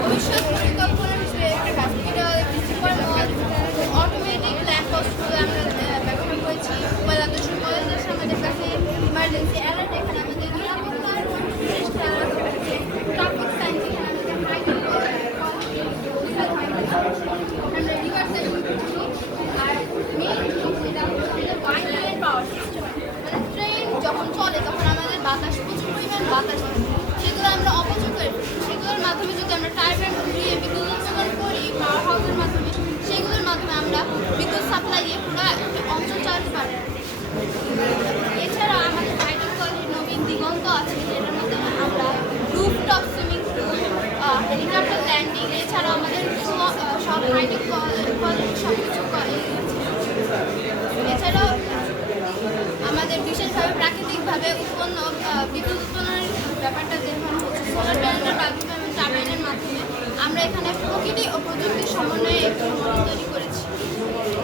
ভবিষ্যৎ পরিকল্পনা হিসেবে hospital, super mall, automatic lamp পোস্টগুলো আমরা ব্যবহার করেছি। মোবাইল আদর্শ কলেজের আমাদের কাছে ইমার্জেন্সি অ্যালার্ট, এখানে আমাদের নিরাপত্তার বিশেষ খেয়াল রাখতে হচ্ছে। ট্রাফিক সাইন যেখানে আমাদের আমরা রিভার্সাল করছি। আর মেইন যেটা হচ্ছে বাইক পাওয়ার সিস্টেম, মানে ট্রেন যখন চলে তখন আমাদের বাতাস, প্রচুর পরিমাণ বাতাস থাকে, সেগুলো আমরা অপচয় করে সেগুলোর মাধ্যমে যদি আমরা টারবাইন ঘুরিয়ে বিদ্যুৎ উৎপাদন করি পাওয়ার হাউসের মাধ্যমে, সেগুলোর মাধ্যমে আমরা বিদ্যুৎ সাপ্লাই দিয়ে পুরো অঞ্চল চালাতে পারি। এছাড়া আমাদের হাইটেক কলেজের নবীন দিগন্ত আছে, যেটার মধ্যে আমরা rooftop swimming pool, helicopter landing, এছাড়াও আমাদের সব হাইটেক কলেজ সব কিছু এছাড়াও আমাদের বিশেষভাবে প্রাকৃতিকভাবে উৎপন্ন বিদ্যুৎ উৎপাদনের ব্যাপারটা যেমন হচ্ছে সোলার প্যানেলের মাধ্যমে এবং টারবাইনের মাধ্যমে আমরা এখানে প্রকৃতি ও প্রযুক্তির সমন্বয়ে